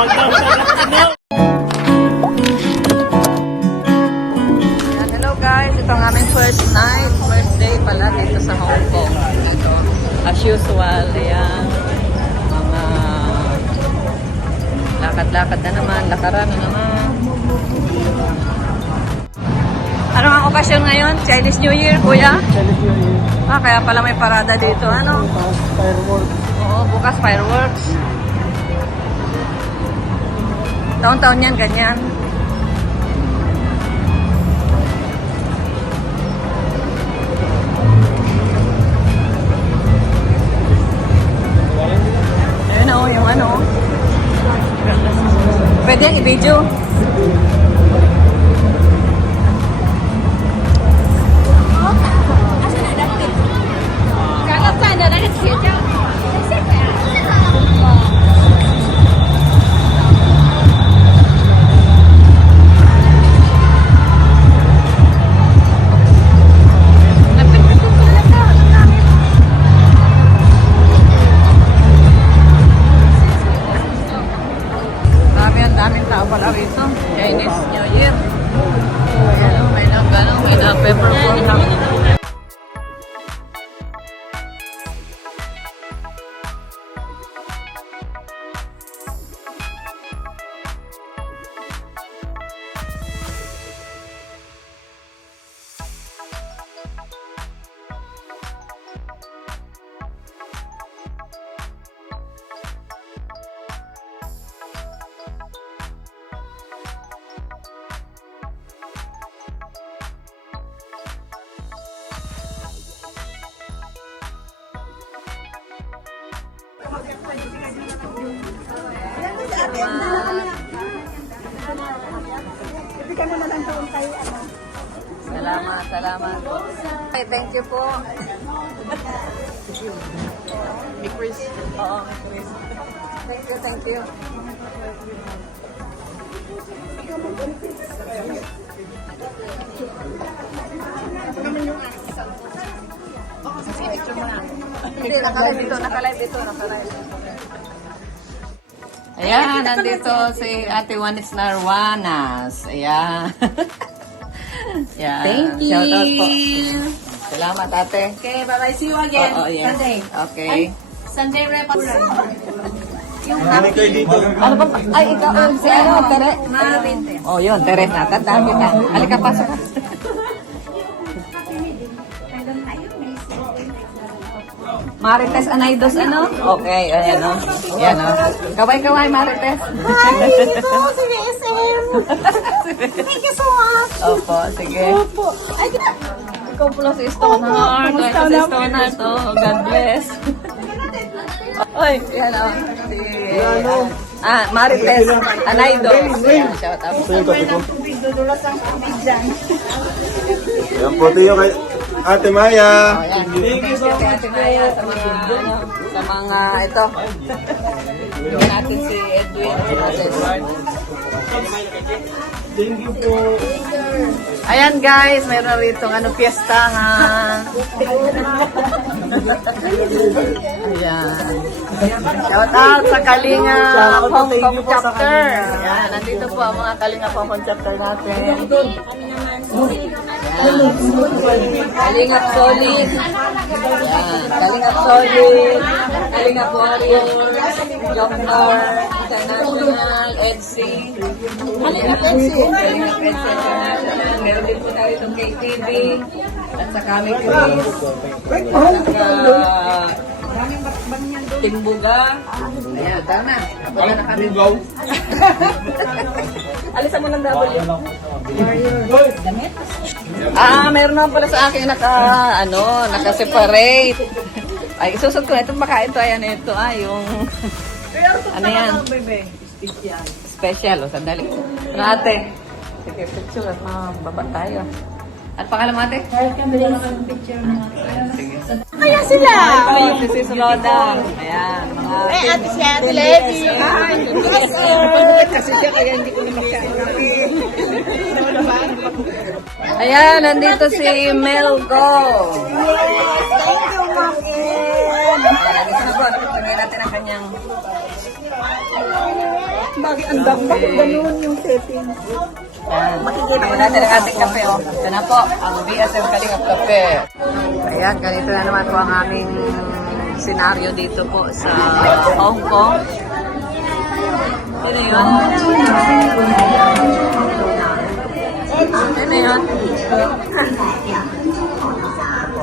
Hello guys, ito ang aming first night, first day pala dito sa Hong Kong. Ito, as usual, ayan, mga lakad-lakad na naman, lakaran na naman. Ano ang okasyon ngayon? Chinese New Year, kuya? Chinese New Year. Kaya pala may parada dito, ano? Fireworks. Oo, bukas fireworks. Taon-taon yan, ganyan. Ayun o, yung ano. Pwede yung i-video. Daming tao pala rito. Chinese New Year. May nag-peppercorn na. Salamat. Okay, thank you po. Ni Chris. Oo, Chris. Thank you. Hindi, nakalive dito. Ayan, nandito si Ate Juanis Narwanas. Ayan. Yeah. Thank you. Shout out po. Salamat, ate. Okay, bye-bye. See you again. Yes. Sunday. Okay. Sunday repass. Ano ba? Ay, ikaw. Si ano, Tere? Oh, yun, Tere. Natandaan kita. Halika, pasok ka. Marites Anaydos, ano? Okay, ayan o. Ayan o. Kaway-kaway, Marites. Hi, ito si SM. Thank you so much. Opo, sige. Opo. Ay, Ikaw pala si Stoneheart. Ito si Stoneheart. Oh, God bless. Oy, yan o. Marites Anaydos. Shout out. Yan po tayo kay Ate Maya. Thank you so much, Maya, sa mga, sa mga ito. Bigyan natin si Edwin. Thank you po. Ayan guys, mayroon rito fiesta nga. Ayan. Shout out sa Kalinga Hong Kong chapter. Ayan, nandito po ang mga Kalinga Hong Kong chapter natin. Kalingap Solid. Ayan, Kalingap Solid. Kalingap Warrior. Joknor. International. EDC. Kalingap EDC. Kalingap EDC International. Meron din po tayo itong KTV. At sa kami Chris. At sa Timbuga. Ayan, tama. Kapunta na kami. Alisan mo ng W. Meron naman pala sa akin naka-separate. Ay, isusot ko na itong makain to. Ayan, ito yung ano yan? Special. O, sandali. Ano ate? Sige, picture at mababa tayo. At pangalan mo ate? Sige. Kaya sila. Ito, this is Roda. Ayan, mga... Ate si Ate Levi. Kasi siya kaya hindi ko na magkain. Ayan, nandito si Melgo. Yes, thank you, Ma'am Ed. Lagyan natin ang kanyang Bakit ang bakit ganun yung setting? Yan. Tingnan natin ang ating kape, oh. Ito na po, ang BSM Kalingap Kape. Ayan, ganito na naman po ang aming senaryo dito po sa Hong Kong. Ano yun? Ano yun?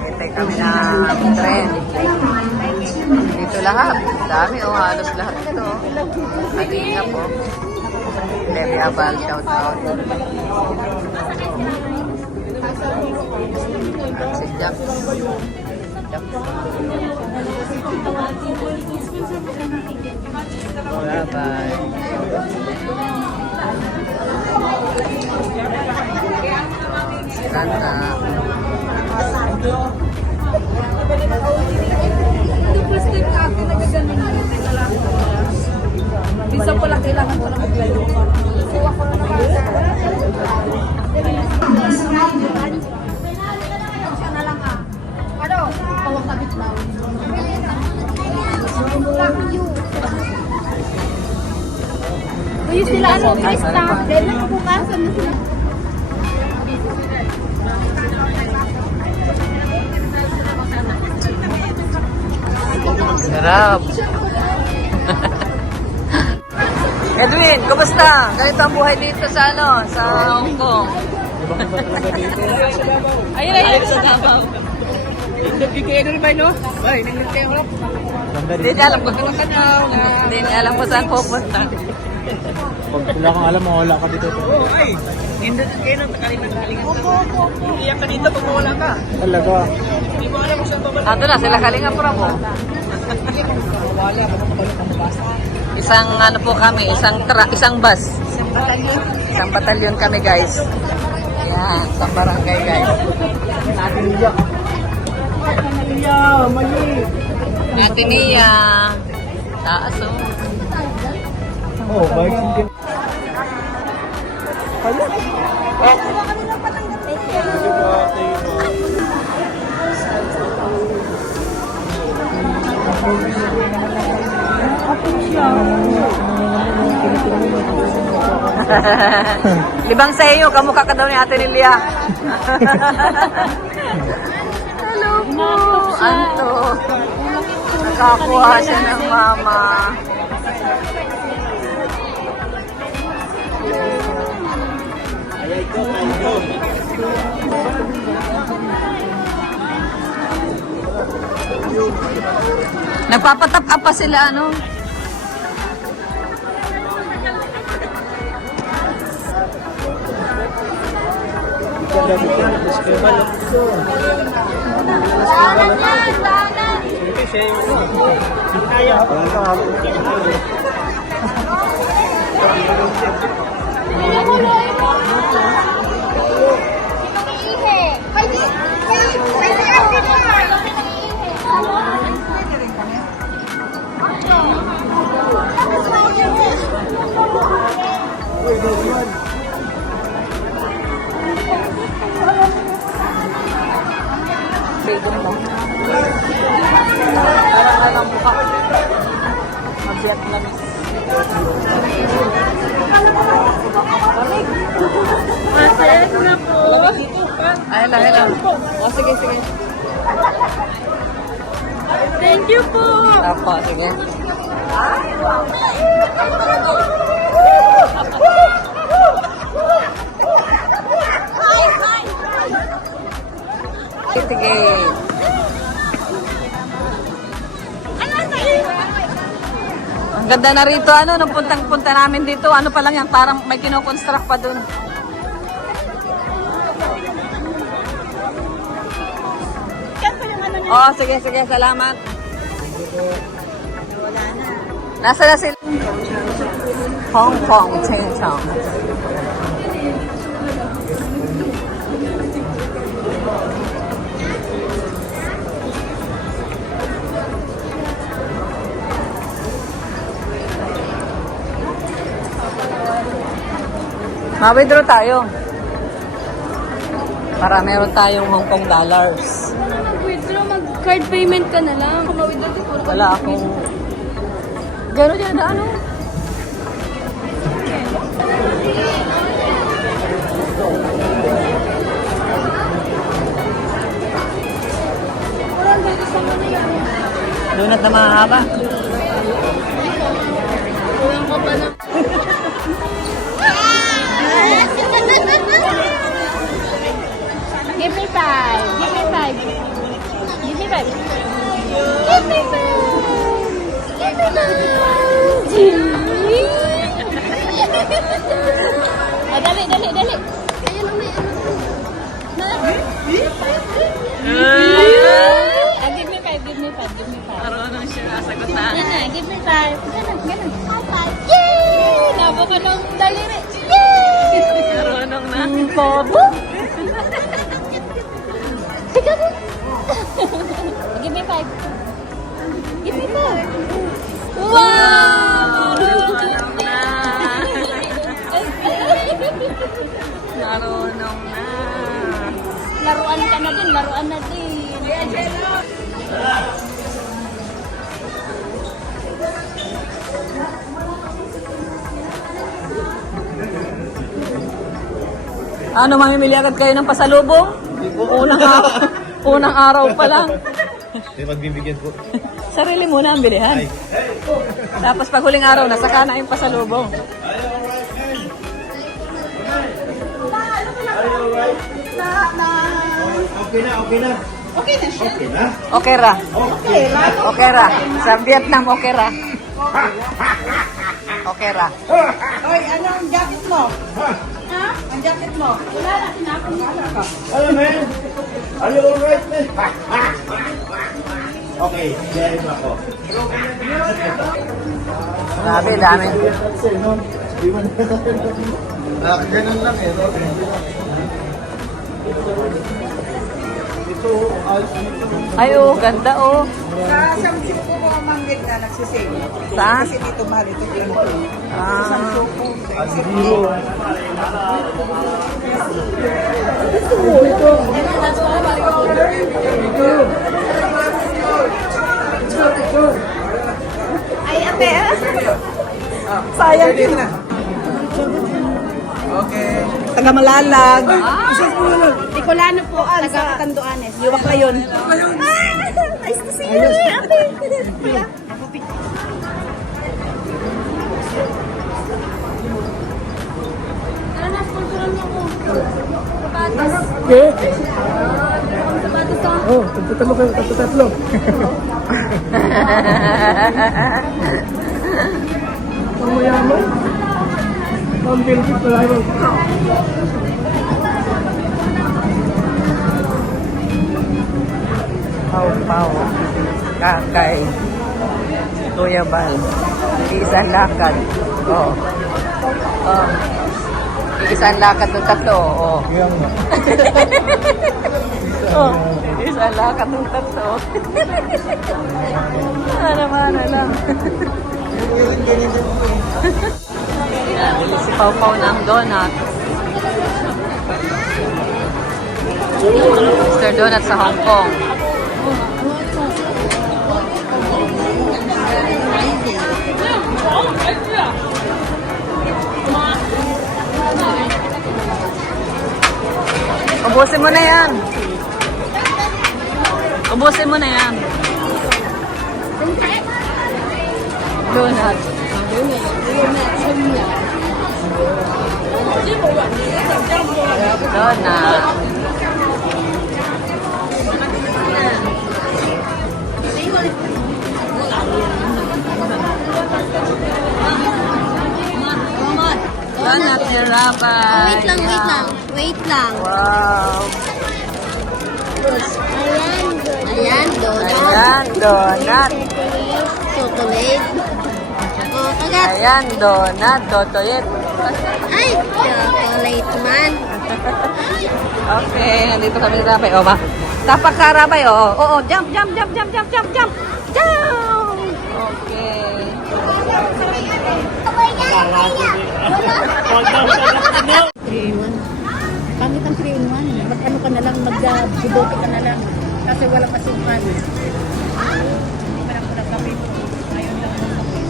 Hintay kami ng tren. Dito lahat. Dami, oh. Halos lahat ito. Kalingap po. Levi Abal, shout out. At si Jack. Bye-bye. Si Ranta. Bisa pala kailangan ko na mag-layo. Kuha ko na naman. Siya na lang ah. Ano? Pawag na bitlaw. Uy, sila ano? Krista. Dahil nabukasan na sila. Sarap. Edwin, kumusta? Ganito ang buhay dito sa sa Hong Kong. Ayun, ayun sa Davao. Nagkikaya na rin no? Ay, nagkikaya ko. Hindi niya alam kung hindi niya alam kung saan pupunta. Pag wala kang alam, mawala ka dito. Ay, hindi kayo nang galing. Iiyak ka dito pag mawala ka. Talaga. Hindi mo alam kung saan babalik. Ato na, sila Kalinga Pro po. Mawala, makapabalik ang mabasa. Isang ano po kami, isang bus. Isang batalyon kami guys. Yan, isang barangay guys. Natin iyak. Iya, mali. Ate Nia. Taas oh. Oh, bike din. Hala. Libang sa iyo, kamukha ka daw ni Ate Lilia. Hello po. Anto. Nakakuha siya ng mama. Nagpapatap up pa sila, ano? Parang alam mukha. Mag-Vietnamese. Masaya na po. Ay, hello. O, sige. Thank you po. Apo, sige. Sige. Ang ganda na rito, ano, nung puntang-punta namin dito, ano pa lang yan, parang may kinoconstruct pa dun. Oh, sige, salamat. Nasa na sila? Hong Kong, Chinatown. Ma-withdraw tayo. Para meron tayong Hong Kong dollars. Withdraw, mag-card payment ka na lang. Kung ma-withdraw, puro Wala akong... Gano'n yan, ano? Donut na mahaba. Give me five. Give me five. Give me five. Give me five. Give me five. Oh, dali, dali, dali. Ayun, may give me five, give me five, give me five. Marunong siya nasagot na. Yan na, give me five. Ganun, ganun. Five. Yay! Nabo ka ng daliri. Yay! Marunong na. Bobo. Sige mo. Give me five. Give me five. Wow! Marunong na. Marunong na. Laruan ka na din, laruan na din. Ano, mamimili agad kayo ng pasalubong? Unang araw pa lang. Hindi magbibigyan po. Sarili muna ang bilihan. Tapos pag huling araw, nasaka na yung pasalubong. Okay na, okay na. Okay na siya. Okay na? Okay ra. Okay ra. Sa Vietnam, okay ra. Okay ra. Oy, anong jacket mo? Ha? Ang jacket mo? Wala na, sinapon mo. Hello, man. Are you alright, man? Okay, dahil ako. Grabe, dami. Ganun lang eh. Ay, oh, ganda, oh. Sa Samsung po mga manggit na nagsisave. Saan? Kasi dito mahal ito. Ah, Samsung po. Ay, ate. Sayang din na. Okay. Taga Malalag. Bicolano po, taga Katanduanes. Iwak na yun. Nice to see you, ate. Tara na, sponsoran mo ako. Sapatos. Sapatos ah. Oh, tagtatlo kayo, tagtatlo. Ang mayaman. Ang bilbit na lang. pau-pau. Kakay. Tuyabal. Isang lakad. Oh. Oh. Isang lakad ng tatlo. Oh. Yan nga. Oh. Isang lakad ng tatlo. Mana-mana lang. Yan, bili si Pau-Pau ng donut. Mr. Donut sa Hong Kong. Ubusin mo na yan. Ubusin mo na yan. Donut. Donut. Donut ni Rabay. Wait lang, wait lang. Wait lang. Wow. Ayan, donut. Ayan, donut. Chocolate. Oh, kagat. Ayan, donut. Totoyet. Ay, chocolate man. Okay, nandito kami ni Rabay. O, tapak ka, Rabay. O, oo, jump, jump, jump, jump, jump, jump, jump. Jump! Okay. Pangit ang 3-in-1. Mag-ano ka na lang, mag-bubote ka na lang. Kasi walang asukal. Parang ko nagkape po. Ngayon lang mo kape.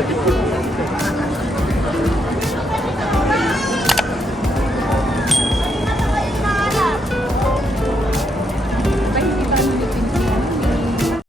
Ano